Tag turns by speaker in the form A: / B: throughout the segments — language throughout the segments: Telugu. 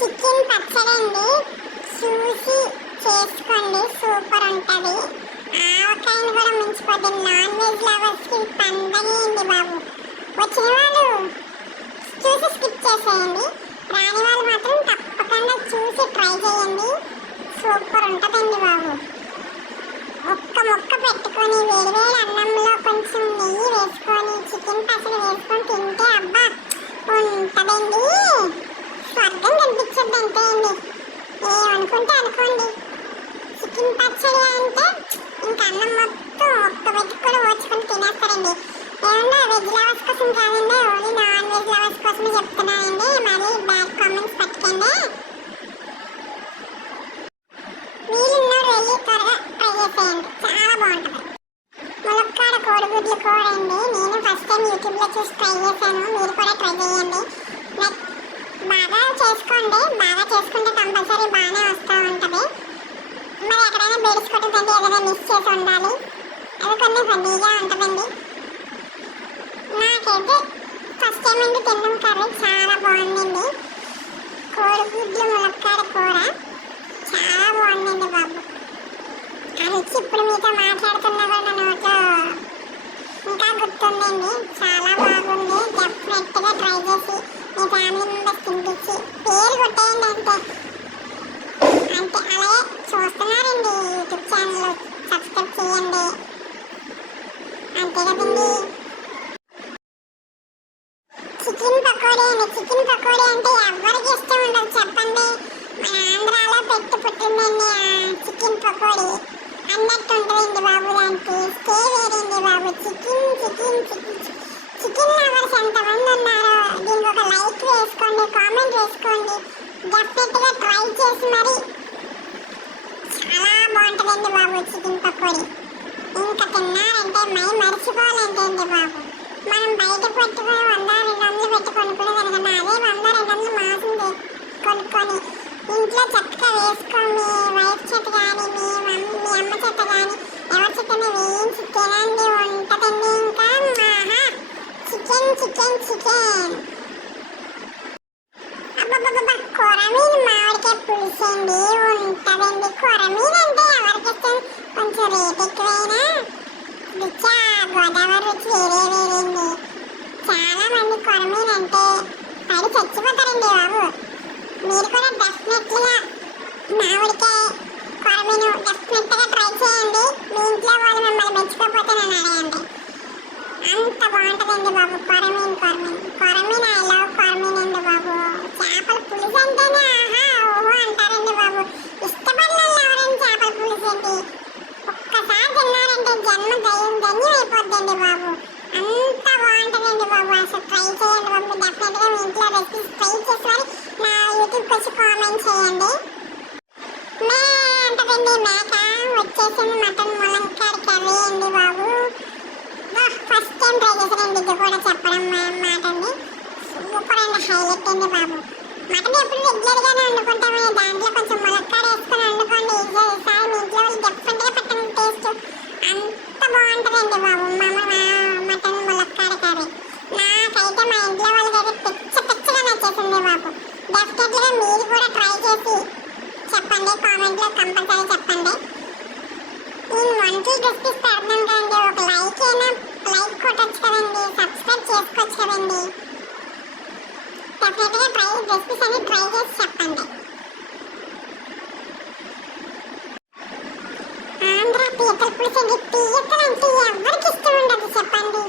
A: చికెన్ పచ్చడి అండి చూసి చేసుకోండి. సూపర్ ఉంటుంది. ఆవకాయని కూడా మించిపోద్ది. నాన్ వెజ్ లవర్స్కి పండగే బాబు. వచ్చిన వాళ్ళు చూసి స్కిప్ చేసేయండి. రాని వాళ్ళు మాత్రం తప్పకుండా చూసి ట్రై చేయండి. సూపర్ ఉంటుందండి బాబు. ఒక్క ముక్క పెట్టుకొని వేడివేడి అన్నంలో కొంచెం నెయ్యి వేసుకొని చికెన్ పచ్చడి వేసుకొని తింటే అబ్బా ఉంటుందండి. కనిపించద్దు ఏమనుకుంటే అనుకోండి. చికెన్ పచ్చడి అంటే ఇంకా అన్నం మొత్తం ఒక్క పెట్టుకొని ఓచుకొని తినేస్తారండి. ఏమన్నా వెజ్ లవర్స్ కోసం కాదండి ఓన్లీ నాన్ వెజ్ లవర్స్ కోసమే చెప్తున్నానండి. మరి బ్యాడ్ కామెంట్స్ పెట్టకండి. వీలున్నోడు వెళ్ళి త్వరగా ట్రై చేసేయండి. చాలా బాగుంటుంది. ములక్కాడ కోడిగుడ్లు కూర అండి. నేను ఫస్ట్ టైం యూట్యూబ్లో చూసి ట్రై చేశాను. మీరు కూడా ట్రై చేయండి. చేసుకోండి. బాగా చేసుకుంటే కంపల్సరీ బాగానే వస్తూ ఉంటుంది. మరి ఎక్కడైనా బెడిసికొట్టుందండి ఏదైనా మిస్ చేసి ఉండాలి. అది కొన్ని ఫన్నీగా ఉంటుందండి. నాకైతే ఫస్ట్ టైం అండి తినడం కర్రీ చాలా బాగుందండి. కోడిగుడ్లు ములక్కాడ కూర చాలా బాగుందండి బాబు. ఆ రుచి ఇప్పుడు మీతో మాట్లాడుతున్నా కూడా నా నోట్లో ఇంకా గుర్తుందండి. చాలా బాగుంది. డెఫినెట్గా ట్రై చేసి మీ ఫ్యామిలీ మెంబర్స్ తినిపించి పేరు కొట్టేయండి అంతే అంటే అలాగే చూస్తున్నారండి యూట్యూబ్ ఛానల్ సబ్స్క్రైబ్ చేయండి. అంతే కదండి చికెన్ పకోడీ అండి. చికెన్ పకోడీ అంటే ఎవరికి ఇష్టం ఉండదు చెప్పండి. మన ఆంధ్రాలో పెట్టి పుట్టిందండి చికెన్ పకోడీ. అన్నట్టు ఉంటుందండి బాబు దానికి. స్టే వేరండి బాబు. Chicken chicken chicken chicken lovers ఎంతమంది ఉన్నారు? లైక్ వేసుకోండి కామెంట్ వేసుకోండి డెఫినెట్గా ట్రై చేసి మరి. చాలా బాగుంటుందండి బాబు చికెన్ పకోడీ ఇంకా తిన్నారంటే మై మర్చిపోవాలంటే బాబు. మనం బయట పెట్టుకుని వంద రెండు వందలు పెట్టి కొనుక్కునే దానికన్నా అదే వంద రెండు వందలు మాసింది కొనుక్కొని ఇంట్లో చక్కగా వేసుకొని మీ వైఫ్ చెత్త కానీ మీ మమ్మీ మీ అమ్మ చెత్త కానీ ఎవరి చెత్తని వేయించి తినండి ఉంటుందండి ఇంకా. చికెన్ చికెన్ చికెన్ అబ్బబ్బబ్బబ్బా కొరమీను మామిడికాయ అండి ఉంటుందండి కొరమీను అంటే ఎవరికి కొంచెం రేట్ ఎక్కువైనా? రుచి ఆ గోదావరి రుచి వేరే వేరేండి. చాలా మంది కొరమీను అంటే పడి చచ్చిపోతారండి బాబు. మీరు కూడా డెఫినెట్లీగా మామిడికాయ కొరమీను డెఫినెట్గా ట్రై చేయండి. మీ ఇంట్లో వాళ్ళు మిమ్మల్ని మెచ్చుకోకపోతే నన్ను అడగండి. అంత బాగుంటుందండి బాబు కొరమీన్ కొరమీన్. కొరమీన్ ఐ లవ్ కొరమీన్ అండి బాబు. చేపల పులుసు అంటేనే ఆహా ఓహో అంటారండి బాబు ఇష్టపడిన వాళ్ళు ఎవరైనా చేపల పులుసు అండి ఒక్కసారి తిన్నారంటే జన్మ దయ్యం వద్దండి బాబు. అంత బాగుంటుందండి బాబు. అసలు ట్రై చేయండి బాబు. డెఫినెట్గా మీ ఇంట్లో రెసిపీస్ ట్రై చేసుకొని నా యూట్యూబ్కి వచ్చి కామెంట్ చేయండి. మే అంటదండి మేక వచ్చేసింది మటన్ ములంకాడ కర్రీ అండి బాబు. ఫస్ట్ టైం ట్రై చేశానండి. ఇది కూడా చెప్పడం మాట అండి సూపర్ అండి హైలైట్ అండి బాబు. మటన్ ఎప్పుడు రెగ్యులర్గానే వండుకుంటామని దాంట్లో కొంచెం ములక్కాడ వేసుకొని వండుకోండి. ఈసారి ఈసారి మీ ఇంట్లో వాళ్ళు డిఫరెంట్గా పెట్టండి టేస్ట్ అంత బాగుంటుందండి బాబు? మా మా- మటన్ ములక్కాడ కర్రీ. నాకైతే మా ఇంట్లో వాళ్ళకైతే పిచ్చ పిచ్చగా నచ్చేసింది బాబు. డెఫినెట్గా మీరు కూడా ట్రై చేసి చెప్పండి కామెంట్లో కంపల్సరీ చెప్పండి. నేను వంటలు రెసిపీస్ పెడతాను కదండి ఒక లైక్ అయినా లైక్ కొట్టచ్చు కదండి. సబ్స్క్రైబ్ చేయండి కదండి డెఫినెట్గా ట్రై రెసిపీస్ అన్ని ట్రై చేసి చెప్పండి ఆంధ్ర పీతల పులుసు అండి ఎవరికి ఇష్టం ఉండదు చెప్పండి.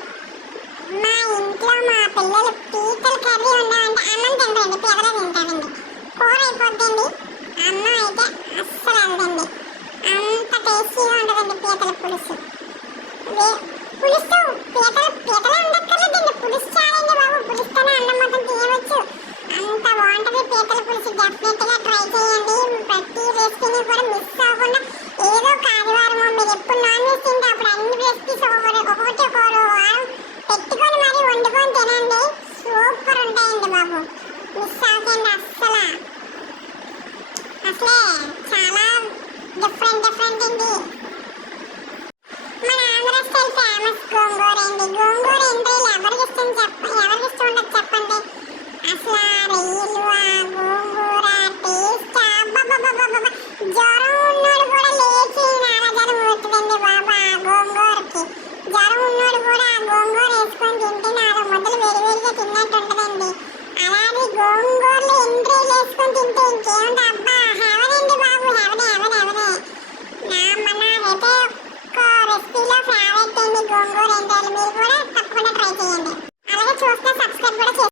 A: మా ఇంట్లో మా పిల్లలు పీతల కర్రీ ఉండాలంటే అన్నం తినరండి పీతలే తింటారండి. కూర అయిపోద్దండి అన్నం అయితే అస్సలు వెళ్ళదండి అంత టేస్టీగా ఉండదండి పీతల పులుసు. పులుసు టేస్ట్లే చాలా డిఫరెంట్ డిఫరెంట్ అండి. మన ఆంధ్ర స్టైల్ ఫేమస్ గోంగూర అండి. గోంగూర ఎంట్రీ ఎవరికి ఇష్టం చెప్ప ఎవరికి ఇష్టం ఉండదు చెప్పండి. అసలు ఆ ఆ గోంగూర టేస్ట్ జ్వరం ఉన్నోడు కూడా లేచి నాన్నగారు పోతుందండి బాబా ఆ గోంగూరకి. జ్వరం ఉన్నోడు కూడా ఆ గోంగూర వేసుకొని తింటే నాలుగు ముద్దలు వేరువేరుగా తిన్నట్టు ఉంటుందండి. అలాగే గోంగూరలో ఎంట్రీలు వేసుకొని తింటే ఇంకేముంది? అబ్బా